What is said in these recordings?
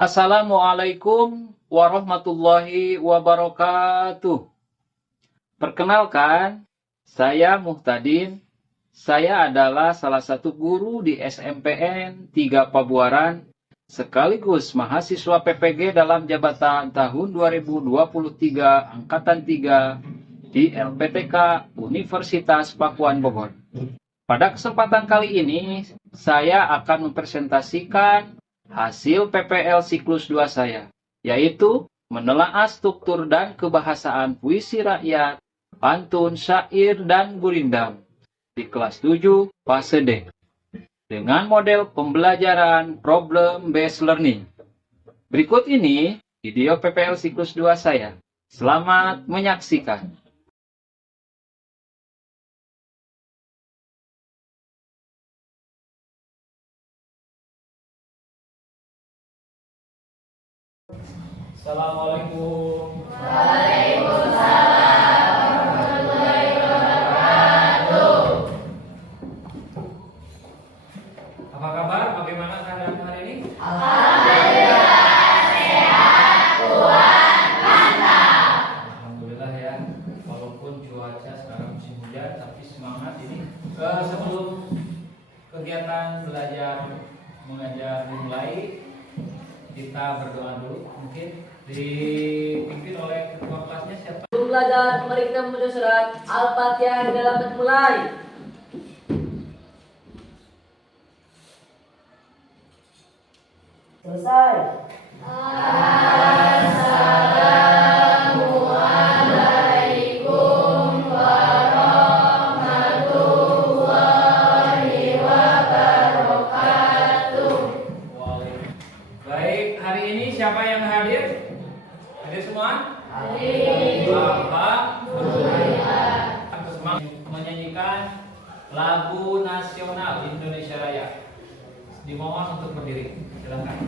Assalamualaikum warahmatullahi wabarakatuh. Perkenalkan, saya Muhtadin. Saya adalah salah satu guru di SMPN 3 Pabuaran, sekaligus mahasiswa PPG dalam jabatan tahun 2023 Angkatan 3 di LPTK Universitas Pakuan Bogor. Pada kesempatan kali ini, saya akan mempresentasikan hasil PPL siklus 2 saya, yaitu menelaah struktur dan kebahasaan puisi rakyat, pantun, syair, dan gurindam di kelas 7 fase D dengan model pembelajaran problem based learning. Berikut ini video PPL siklus 2 saya. Selamat menyaksikan. Assalamualaikum. Waalaikumsalam warahmatullahi wabarakatuh. Apa kabar? Bagaimana keadaan hari ini? Alhamdulillah sehat, kuat, mantap. Alhamdulillah ya. Walaupun cuaca sekarang musim hujan, tapi semangat ini. Sebelum kegiatan belajar mengajar dimulai, kita berdoa dulu. Mungkin dipimpin oleh ketua kelasnya siapa? Belajar mari kita membaca surat Al-Fatihah dalam mulai. Selesai. Assalamualaikum warahmatullahi wabarakatuh. Baik, hari ini siapa yang hadir? Hadir semua? Hadir. Alhamdulillah. Menyanyikan lagu nasional Indonesia Raya. Dimohon untuk berdiri. Silakan.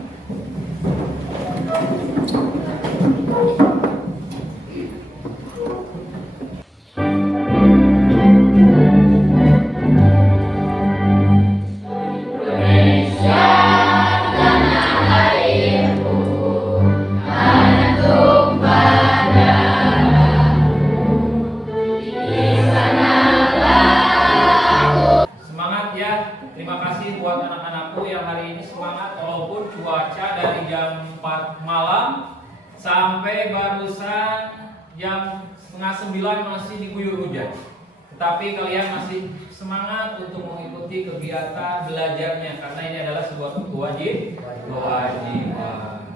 Semangat ya. Terima kasih buat anak-anakku yang hari ini semangat walaupun cuaca dari jam 4 malam sampai barusan jam setengah 9 masih diguyur hujan. Tetapi kalian masih semangat untuk mengikuti kegiatan belajarnya karena ini adalah sebuah kewajiban.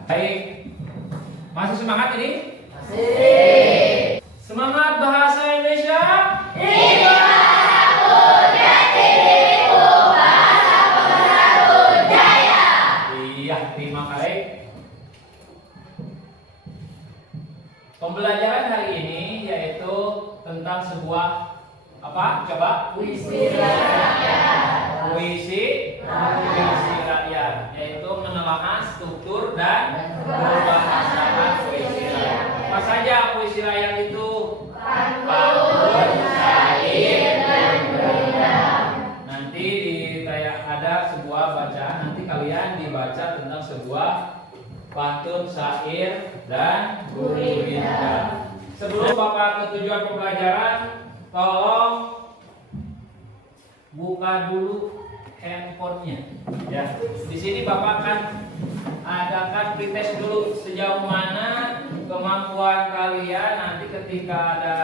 Baik. Masih semangat ini? Masih. Semangat bahasa Indonesia. Iya, terima kasih. Pembelajaran hari ini yaitu tentang sebuah apa? Coba. Puisi rakyat. Puisi rakyat, yaitu menelaah struktur dan kebahasaan puisi rakyat. Apa saja puisi rakyat itu? Pantun, syair, dan gurindam. Nanti ada sebuah bacaan, nanti kalian dibaca tentang sebuah pantun, syair, dan gurindam. Sebelum Bapak ke tujuan pembelajaran, tolong buka dulu handphonenya. Ya, di sini Bapak akan adakan pretest dulu sejauh mana kemampuan kalian nanti ketika ada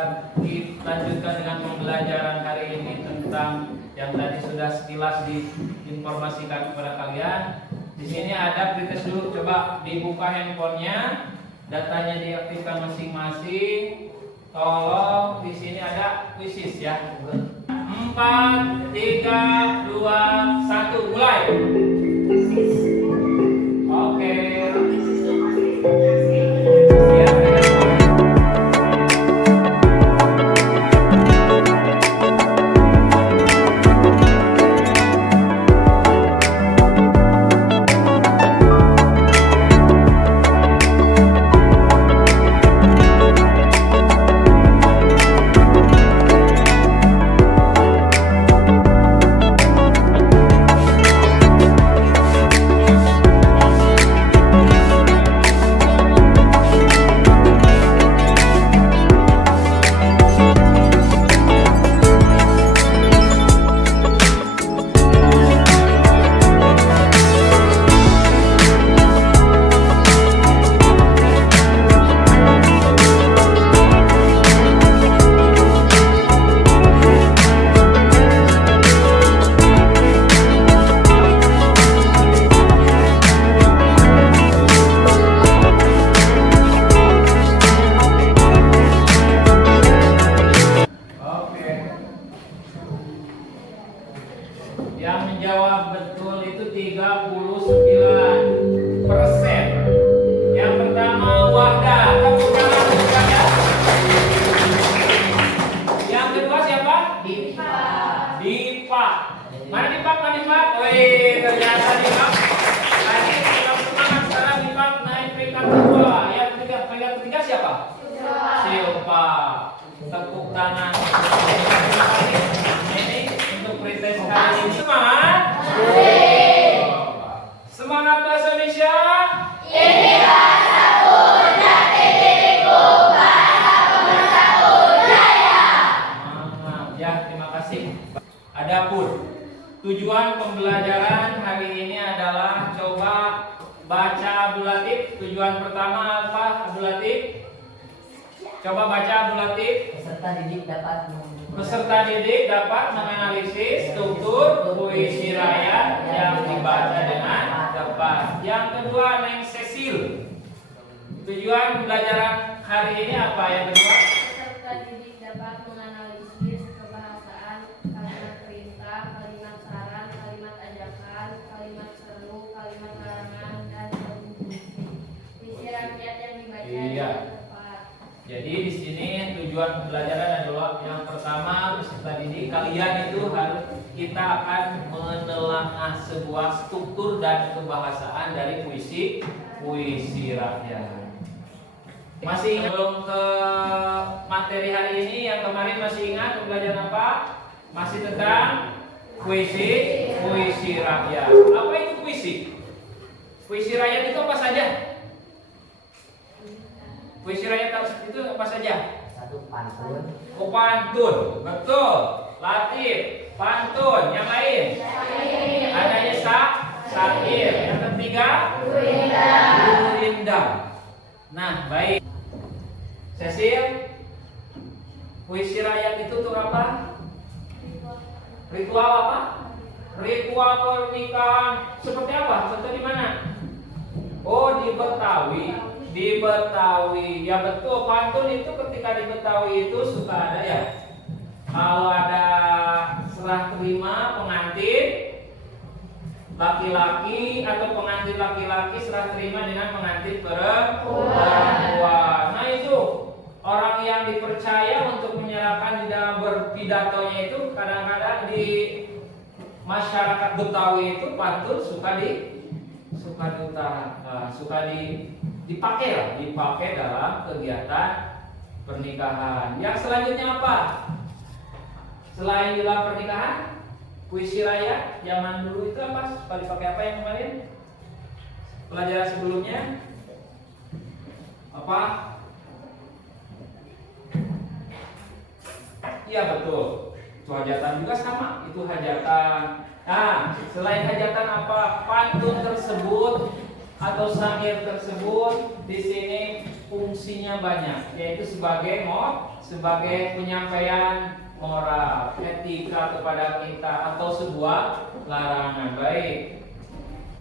dilanjutkan dengan pembelajaran hari ini tentang yang tadi sudah sekilas diinformasikan kepada kalian. Di sini ada pretest dulu, coba dibuka handphonenya, datanya diaktifkan masing-masing. Tolong di sini ada quizzes ya. 4, 3, 2, 1, mulai. Oke. Siap, ya. Semangat bahasa Indonesia. Inilah sabun jati diriku, bahasa pemersatu jaya. Mantap ya, terima kasih. Adapun tujuan pembelajaran hari ini adalah coba baca Abdul Latif. Tujuan pertama apa Abdul Latif? Coba baca Abdul Latif. Peserta didik dapat menganalisis struktur puisi rakyat yang dibaca dengan tepat. Yang kedua, Neng Cecil. Tujuan pembelajaran hari ini apa yang kedua? Peserta didik dapat menganalisis kebahasaan, kalimat perintah, kalimat saran, kalimat ajakan, kalimat seru, kalimat larangan, dan puisi. Puisi rakyat yang dibaca Iya. dengan tepat. Jadi di sini tujuan pembelajaran adalah yang pertama, peserta didik kalian itu harus kita akan menelaah sebuah struktur dan kebahasaan dari puisi rakyat. Masih ingat belum ke materi hari ini yang kemarin masih ingat pembelajaran apa? Masih tentang puisi rakyat. Apa itu puisi? Puisi rakyat itu apa saja? Puisi rakyat itu apa saja? Satu pantun. Oh, pantun, betul. Latif, pantun. Yang lain? Adanya syair. Yang ketiga? Gurindam. Nah, baik. Cecil, puisi rakyat itu tuh apa? Ritual apa? Ritual pernikahan. Seperti apa? Contoh di mana? Oh, di Betawi. Di Betawi, ya betul. Pantun itu ketika di Betawi itu suka ada ya. Kalau ada serah terima pengantin laki-laki atau pengantin laki-laki serah terima dengan pengantin perempuan. Nah itu orang yang dipercaya untuk menyerahkan di dalam berpidatonya itu kadang-kadang di masyarakat Betawi itu pantun suka dipakai dalam kegiatan pernikahan. Yang selanjutnya apa? Selain di dalam pernikahan, puisi rakyat zaman dulu itu apa? Suka dipakai apa yang kemarin? Pelajaran sebelumnya apa? Iya betul. Itu hajatan juga sama. Itu hajatan. Nah, selain hajatan apa? Pantun tersebut atau syair tersebut di sini fungsinya banyak, yaitu sebagai penyampaian moral, etika kepada kita atau sebuah larangan. Baik,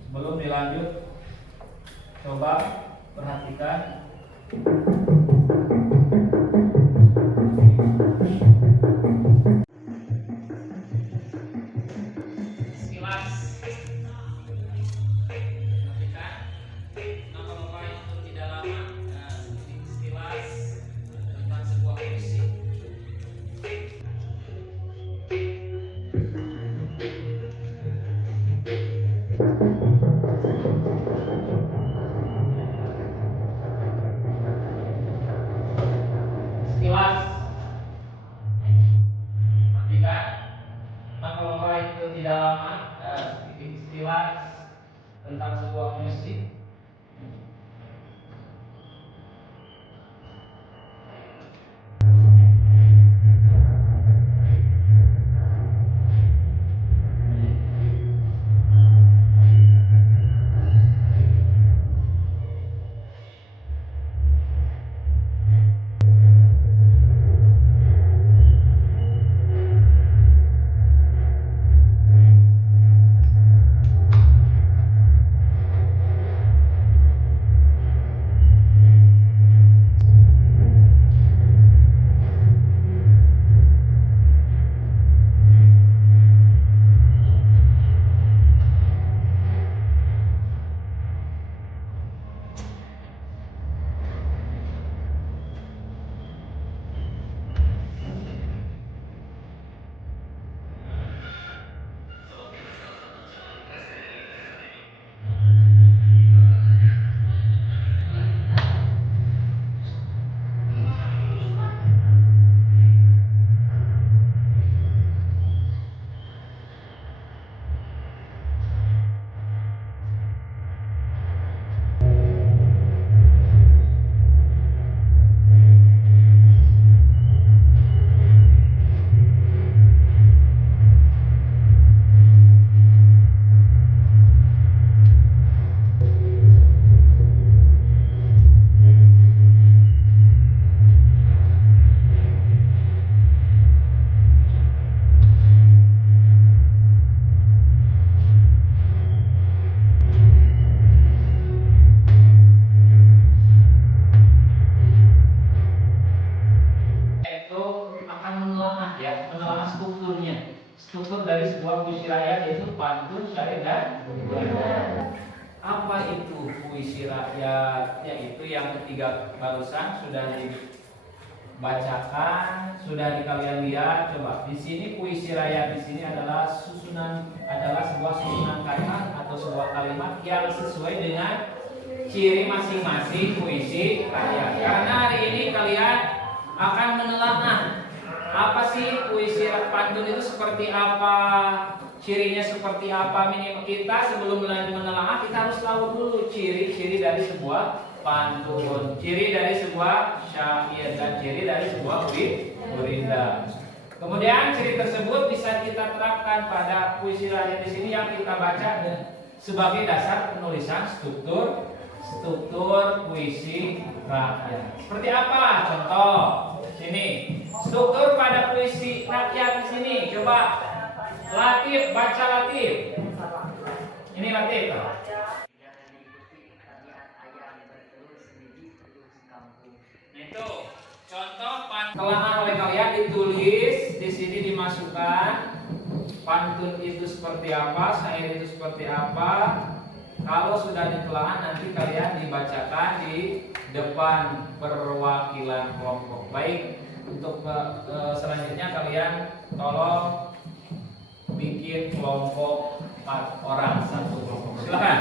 sebelum dilanjut, coba perhatikan. Tentang sebuah musik. puisi rakyat, yaitu yang ketiga barusan sudah dibacakan, sudah kalian lihat. Coba di sini puisi rakyat di sini adalah sebuah susunan kata atau sebuah kalimat yang sesuai dengan ciri masing-masing puisi rakyat. Karena hari ini kalian akan menelaah apa sih puisi pantun itu seperti apa, cirinya seperti apa. Minimal kita sebelum menelaah kita harus tahu dulu ciri-ciri dari sebuah pantun, ciri dari sebuah syair, dan ciri dari sebuah gurindam. Kemudian ciri tersebut bisa kita terapkan pada puisi rakyat di sini yang kita baca sebagai dasar penulisan struktur puisi rakyat. Seperti apa? Contoh sini. Struktur pada puisi rakyat di sini. Coba Latif, baca Latif. Ini Latif. Itu contoh pantelahan oleh kalian ditulis di sini, dimasukkan pantun itu seperti apa, syair itu seperti apa. Kalau sudah ditelaah nanti kalian dibacakan di depan perwakilan kelompok. Baik, untuk selanjutnya kalian tolong bikin kelompok 4 orang, satu kelompok. Silakan.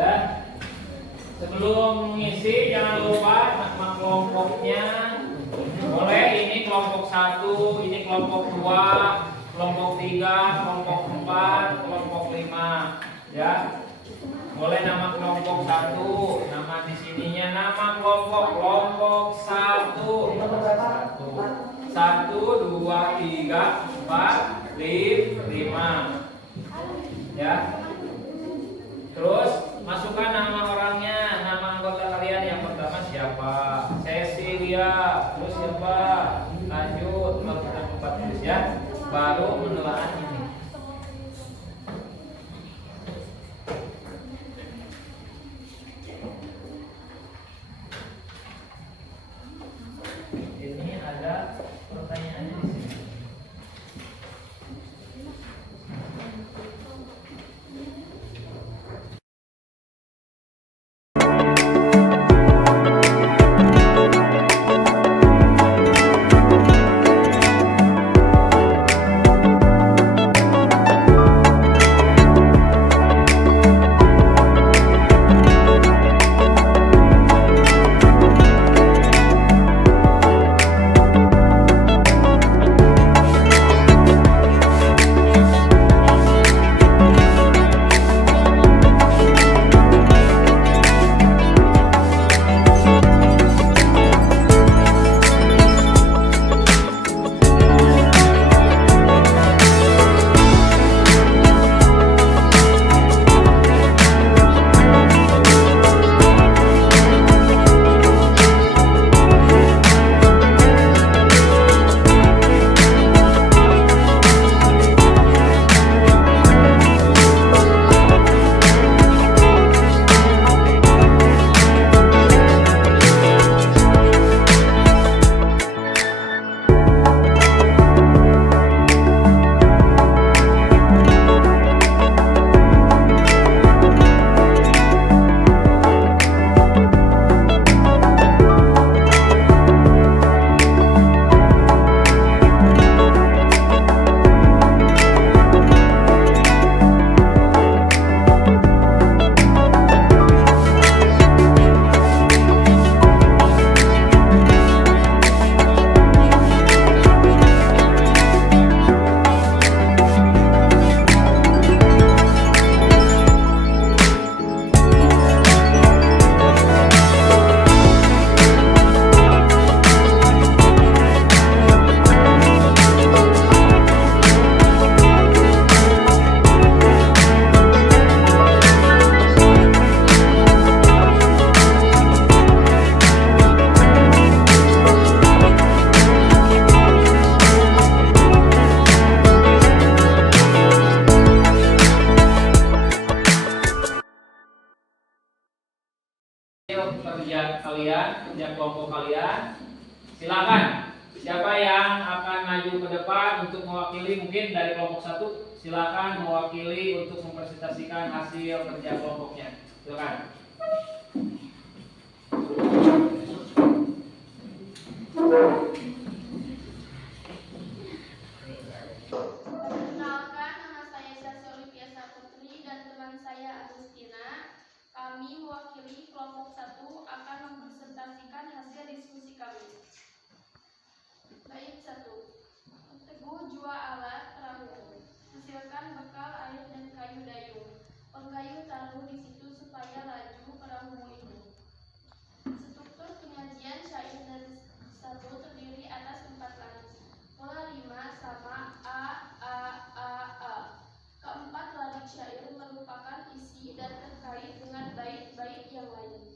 Dan sebelum mengisi jangan lupa nama kelompoknya. Boleh ini kelompok 1, ini kelompok 2, kelompok 3, kelompok 4, kelompok 5, ya. Boleh nama kelompok 1, nama di sininya nama kelompok 1. 1, 2, 3, 4, 5, ya. Terus masukkan nama orangnya, nama anggota kalian. Yang pertama siapa? Cecilia. Terus siapa? Lanjut, kalau kita tempat tulis ya. Baru menelaah ini. Ini ada pertanyaannya di sini. Silakan. Siapa yang akan maju ke depan untuk mewakili, mungkin dari kelompok 1, silakan mewakili untuk mempresentasikan hasil kerja kelompoknya. Silakan. Perkenalkan, nama saya Syasy Olivia Saputri dan teman saya Agustina. Kami mewakili kelompok 1 akan mempresentasikan hasil diskusi kami. Bait 1. Teguh jua alat perahu, hasilkan bekal air dan kayu dayung. Penggayu taruh di situ supaya laju perahumu itu. Struktur penyajian syair dan 1 terdiri atas 4 baris. Pola rima sama a a. Keempat larik syair merupakan isi dan terkait dengan bait-bait yang lain.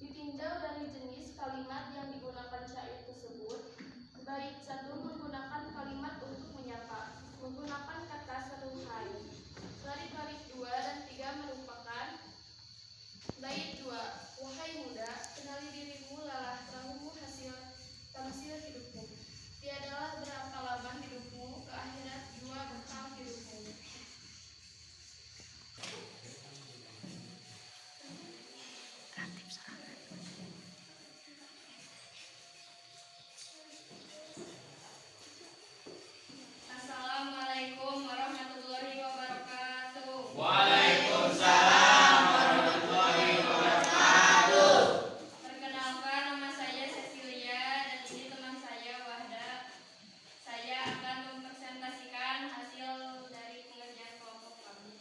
Ditinjau dari jenis kalimat yang digunakan syair tersebut, bait 1 menggunakan kalimat untuk menyapa, menggunakan kata seruhai. Larik-larik 2 dan 3 merupakan bait 2. Wahai muda, kenali dirimu, lelah perahumu hasil tamsil hidupmu. Tiadalah berapa lama hidupmu, ke akhirat jua bekal hidupmu. Assalamualaikum warahmatullahi wabarakatuh. Waalaikumsalam warahmatullahi wabarakatuh. Perkenalkan, nama saya Cecilia dan ini teman saya Wahda. Saya akan mempresentasikan hasil dari pengerjaan kelompok kami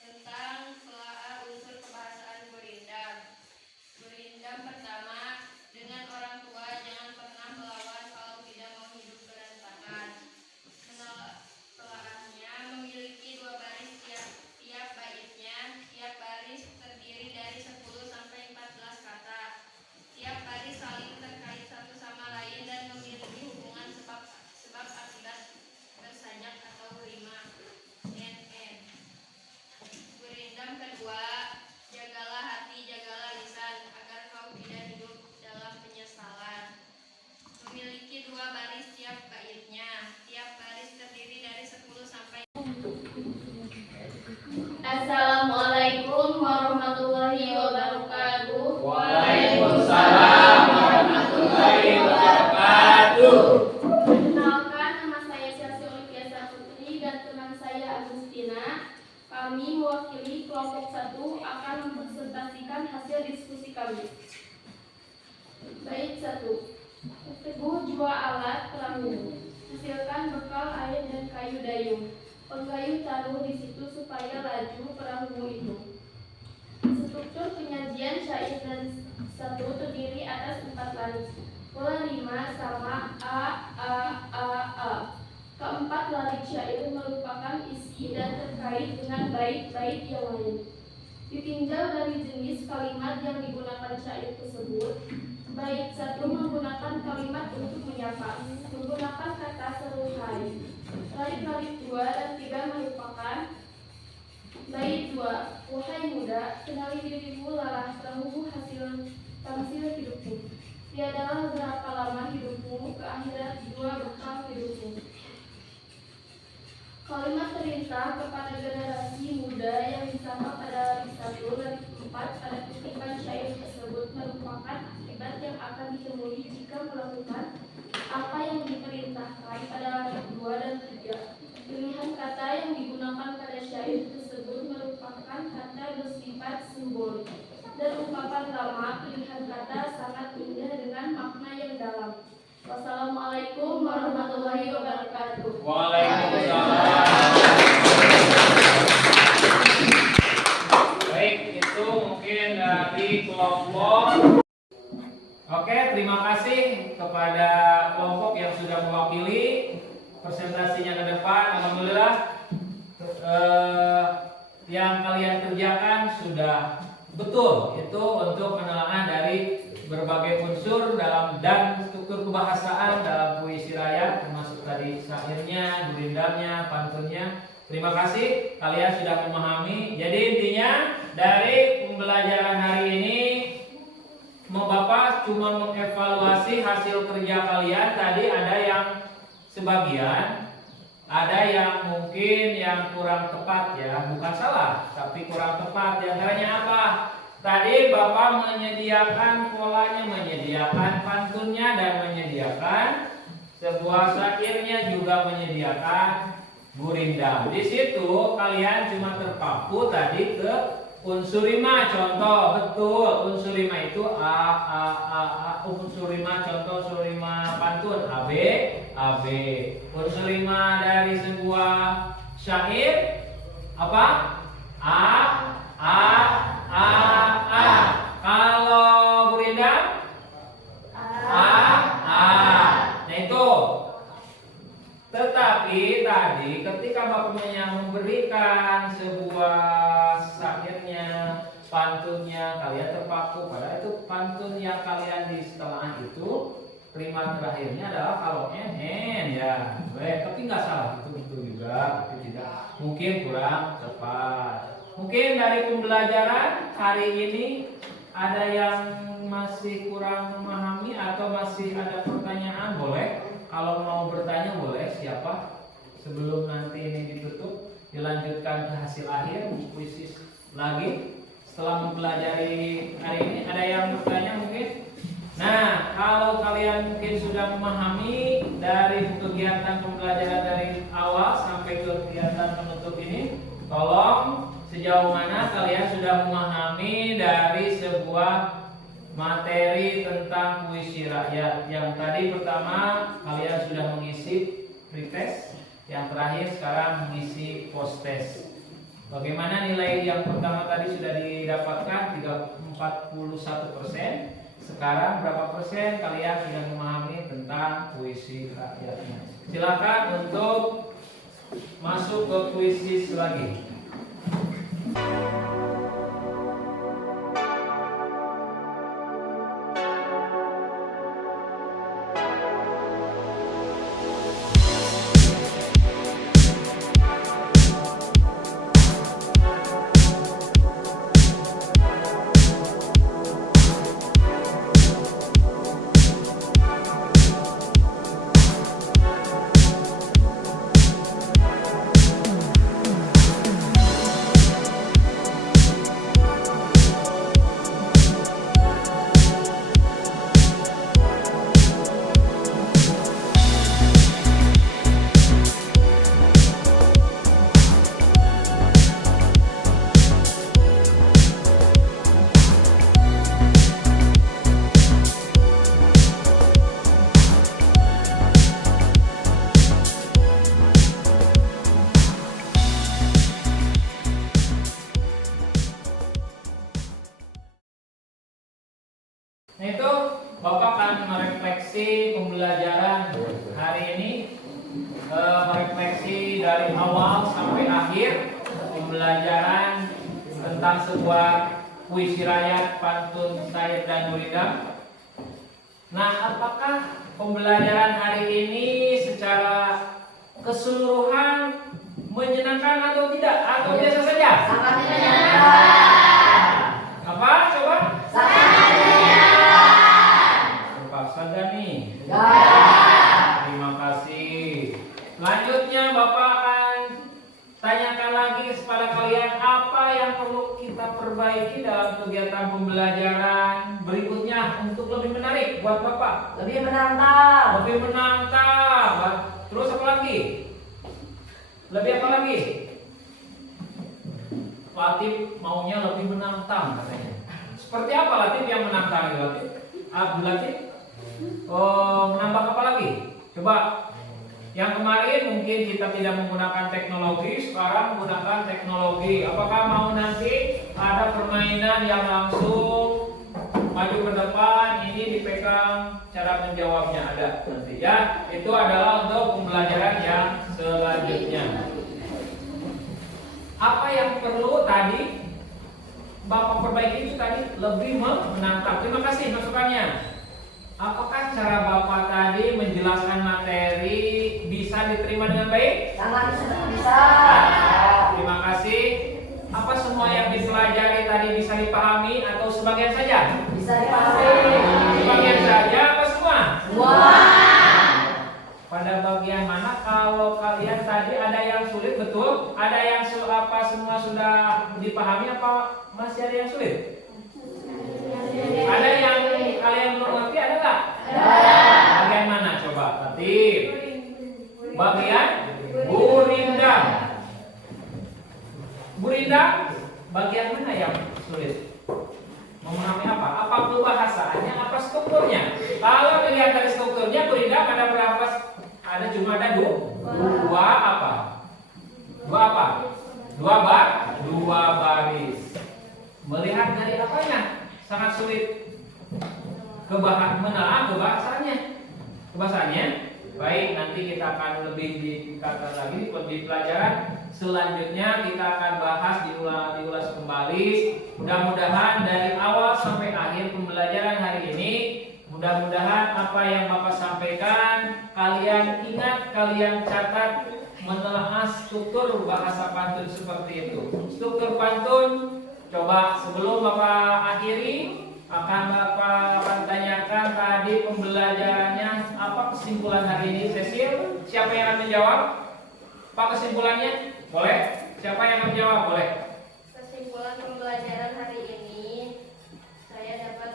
tentang telaah unsur kebahasaan Gurindam. Gurindam pertama, dengan orang tua jangan pernah melawan kalau tidak mau hidup berantakan. Telaahnya memiliki 2 baris tiap baitnya. Tiap baris terdiri dari 10 sampai 14 kata. Tiap baris saling terkait satu sama lain dan memiliki hubungan sebab akibat bersajak atau rima. Gurindam kedua, jagalah hati, jagalah lisan, agar kau tidak hidup dalam penyesalan. Memiliki 2 baris tiap baitnya. Tiap baris terdiri dari 10 sampai. Assalamualaikum warahmatullahi wabarakatuh. Waalaikumsalam warahmatullahi wabarakatuh. Perkenalkan, nama saya Syasy Olivia Saputri dan teman saya Agustina. Kami mewakili kelompok 1 akan mempresentasikan hasil diskusi kami. Bait 1. Teguh jua alat perahu, hasilkan bekal air dan kayu dayung. Penggayu taruh di situ supaya laju perahumu itu. Struktur penyajian syair dan 1 terdiri atas 4 baris. Pola rima sama a. Keempat larik syair merupakan isi dan terkait dengan bait-bait yang lain. Ditinjau dari jenis kalimat yang digunakan syair tersebut, bait 1 menggunakan kalimat untuk menyapa, menggunakan kata seruhai. Larik-larik 2 dan 3 merupakan bait 2. Wahai muda, kenali dirimu, lelah perahumu hasil tamsil hidupmu. Tiadalah berapa lama hidupmu, ke akhirat jua bekal hidupmu. Kalimat perintah kepada generasi muda yang disama pada larik 1 larik 4 pada kutipan syair tersebut merupakan akibat yang akan ditemui jika melakukan apa yang diperintahkan pada larik 2 dan 3. Pilihan kata yang digunakan pada syair tersebut merupakan kata bersifat simbolik dan ungkapan lama. Pilihan kata sangat indah dengan makna yang dalam. Wassalamualaikum warahmatullahi wabarakatuh. Waalaikumsalam. Baik, itu mungkin dari kelompok. Oke, terima kasih kepada kelompok yang sudah mewakili presentasinya ke depan. Alhamdulillah yang kalian kerjakan sudah betul. Itu untuk penelaahan dari berbagai unsur dalam dan struktur kebahasaan dalam puisi rakyat, termasuk tadi syairnya, gurindamnya, pantunnya. Terima kasih, kalian sudah memahami. Jadi intinya dari pembelajaran hari ini Bapak cuma mengevaluasi hasil kerja kalian. Tadi ada yang sebagian, ada yang mungkin yang kurang tepat ya, bukan salah, tapi kurang tepat. Di antaranya apa? Tadi Bapak menyediakan polanya, menyediakan pantunnya, dan menyediakan sebuah syairnya, juga menyediakan gurindam. Di situ kalian cuma terpaku tadi ke unsur rima. Contoh, betul, unsur rima itu unsur rima, contoh unsur rima pantun AB, AB. Unsur rima dari sebuah syair apa? A. Kalau gurindam A. Nah itu. Tetapi tadi ketika bapaknya memberikan sebuah syairnya, pantunnya, kalian terpaku pada itu pantun yang kalian di setelah itu, rima terakhirnya adalah kalau en ya. Baik, tapi nggak salah, itu betul juga, tapi tidak mungkin kurang tepat. Mungkin dari pembelajaran hari ini ada yang masih kurang memahami atau masih ada pertanyaan, boleh. Kalau mau bertanya boleh, siapa? Sebelum nanti ini ditutup, dilanjutkan ke hasil akhir, kuisis lagi. Setelah mempelajari hari ini, ada yang bertanya mungkin? Nah, kalau kalian mungkin sudah memahami dari kegiatan pembelajaran dari awal sampai ke kegiatan penutup ini, tolong sejauh mana kalian sudah memahami dari sebuah materi tentang puisi rakyat. Yang tadi pertama kalian sudah mengisi pretest, yang terakhir sekarang mengisi post test. Bagaimana nilai yang pertama tadi sudah didapatkan 41%. Sekarang berapa persen kalian sudah memahami tentang puisi rakyatnya? Silakan untuk masuk ke puisi lagi. Nah itu Bapak akan merefleksi pembelajaran hari ini, merefleksi dari awal sampai akhir pembelajaran tentang sebuah puisi rakyat, pantun, syair, dan gurindam. Nah, apakah pembelajaran hari ini secara keseluruhan menyenangkan atau tidak? Atau biasa saja? Sangat menyenangkan. Apa? Coba? Sangat menyenangkan. Terpaksa gak nih? Ya. Terima kasih. Selanjutnya Bapak akan tanyakan lagi kepada kalian apa yang perlu kita perbaiki dalam kegiatan pembelajaran berikutnya untuk lebih menarik buat Bapak. Lebih menantang. Lebih menantang. Terus apa lagi? Lebih apa lagi? Latif maunya lebih menantang katanya. Seperti apa Latif yang menantang itu Latif? Abdul Latif? Menambah apa lagi? Coba. Yang kemarin mungkin kita tidak menggunakan teknologi, sekarang menggunakan teknologi. Apakah mau nanti ada permainan yang langsung maju ke depan, ini dipegang, cara menjawabnya ada nanti ya. Itu adalah untuk pembelajaran yang selanjutnya. Apa yang perlu tadi Bapak perbaiki itu tadi lebih menantang. Terima kasih masukannya. Apakah cara Bapak tadi menjelaskan materi bisa diterima dengan baik? Sangat bisa. Terima kasih. Apa semua yang dipelajari tadi bisa dipahami atau sebagian saja? Bisa dipahami. kalau kalian tadi ada yang sulit, betul? Ada yang semua sudah dipahami apa masih ada yang sulit? Ada yang kalian belum ngerti, ada nggak? Bagian mana coba? Tertib. Bagian gurindam. Gurindam bagian mana yang sulit? Memahami apa? Apa kebahasaannya? Apa strukturnya? Kalau dilihat dari strukturnya, gurindam ada berapa? Ada cuma ada dua apa? Dua apa? Dua baris. Melihat dari apanya? Sangat sulit. Menelaah kebahasaannya. Baik, nanti kita akan lebih ditingkatkan lagi di pelajaran selanjutnya. Kita akan bahas diulas kembali. Mudah-mudahan dari awal sampai akhir pembelajaran hari ini, mudah-mudahan apa yang Bapak sampaikan kalian ingat, kalian catat, menelaah struktur bahasa pantun seperti itu. Struktur pantun, coba sebelum Bapak akhiri, akan tanyakan tadi pembelajarannya apa kesimpulan hari ini. Cecil, siapa yang akan menjawab? Apa kesimpulannya? Boleh? Siapa yang akan menjawab? Boleh. Kesimpulan pembelajaran hari ini, saya dapat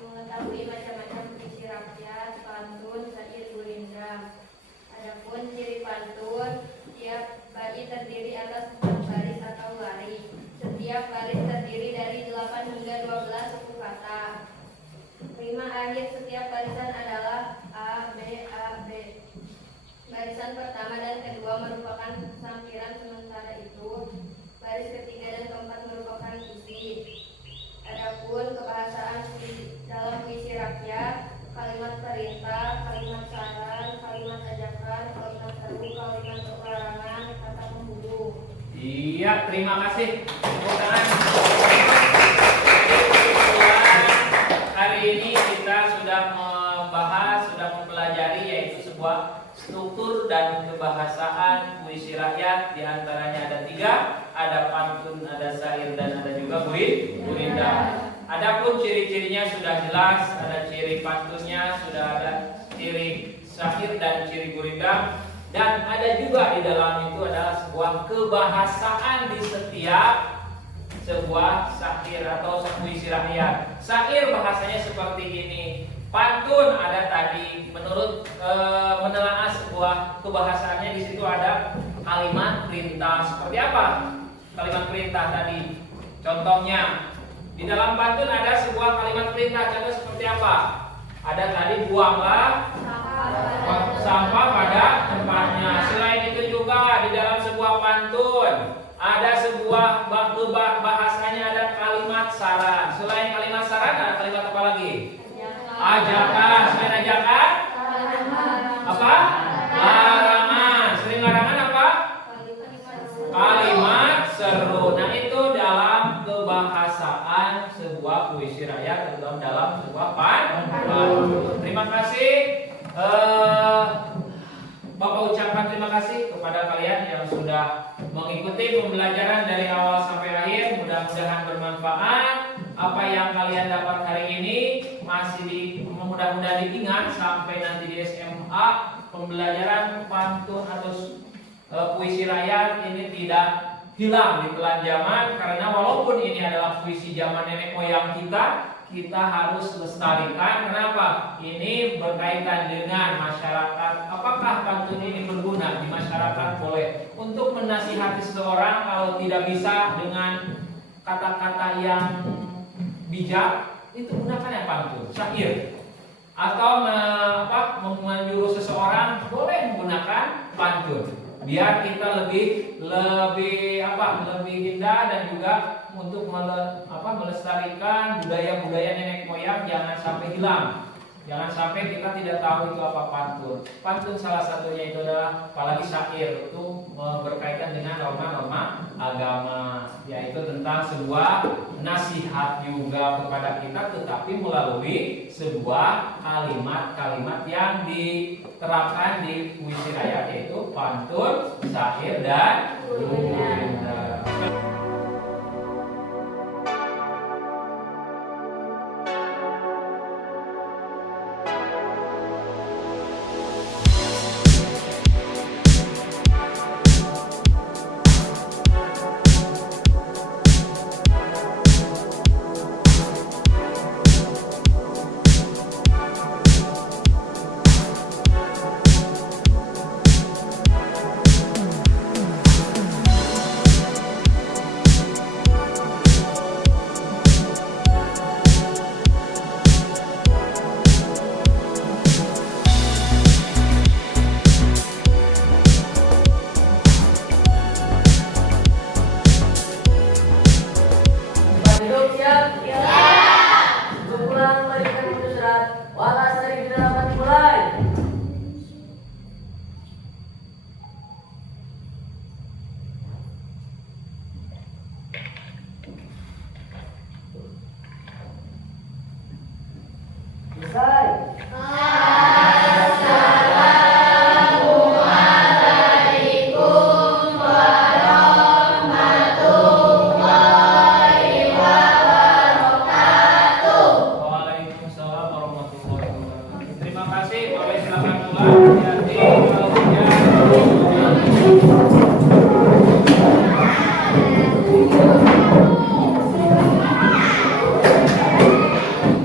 mengetahui macam-macam puisi rakyat, pantun, syair, gurindam. Adapun ciri pantun, tiap bait terdiri atas 4 baris atau lari. Setiap baris terdiri dari 8 hingga 12 suku kata. Rima akhir setiap barisan adalah A, B, A, B. Barisan pertama dan kedua merupakan sampiran, sementara itu baris ketiga dan keempat merupakan isi. Adapun kebahasaan dalam puisi rakyat, kalimat perintah, kalimat saran, kalimat ajakan, kalimat seru, kalimat larangan, kata pemburu. Iya, terima kasih. Tepuk tangan. Hari ini kita sudah membahas, sudah mempelajari yaitu sebuah struktur dan kebahasaan puisi rakyat. Di antaranya ada 3, ada pantun, ada syair, dan ada juga gurindam. Adapun ciri-cirinya sudah jelas, ada ciri pantunnya, sudah ada ciri syair dan ciri gurindam. Dan ada juga di dalam itu adalah sebuah kebahasaan di setiap sebuah syair atau puisi rakyat. Syair bahasanya seperti ini. Pantun ada tadi menurut menelaah sebuah kebahasaannya, di situ ada kalimat perintah. Seperti apa kalimat perintah tadi? Contohnya di dalam pantun ada sebuah kalimat perintah. Contoh seperti apa? Ada tadi, buanglah sampah pada tempatnya. Selain itu juga di dalam sebuah pantun ada sebuah bahasanya, ada kalimat saran. Selain kalimat saran ada kalimat apa lagi? Ajakan. Selain ajakan apa? Larangan. Selain larangan apa? Kalimat seru. Nah, itu dalam kebahasaan sebuah puisi rakyat atau dalam sebuah pantun. Terima kasih. Bapak ucapkan terima kasih kepada kalian yang sudah mengikuti pembelajaran dari awal sampai akhir. Mudah-mudahan bermanfaat. Apa yang kalian dapat hari ini masih mudah-mudahan diingat sampai nanti di SMA. Pembelajaran pantun atau puisi rakyat ini tidak hilang di telan zaman, karena walaupun ini adalah puisi zaman nenek moyang kita harus lestarikan. Kenapa? Ini berkaitan dengan masyarakat. Apakah pantun ini berguna di masyarakat? Boleh. Untuk menasihati seseorang, kalau tidak bisa dengan kata-kata yang bijak, itu gunakan yang pantun, syair. Atau menyuruh seseorang, boleh menggunakan pantun. Biar kita lebih indah, dan juga untuk melestarikan budaya-budaya nenek moyang jangan sampai hilang. Jangan sampai kita tidak tahu itu apa pantun. Pantun salah satunya itu adalah, apalagi syair, itu berkaitan dengan norma-norma agama, yaitu tentang sebuah nasihat juga kepada kita, tetapi melalui sebuah kalimat-kalimat yang diterapkan di puisi rakyat, yaitu pantun, syair, dan gurindam.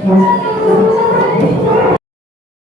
Amin.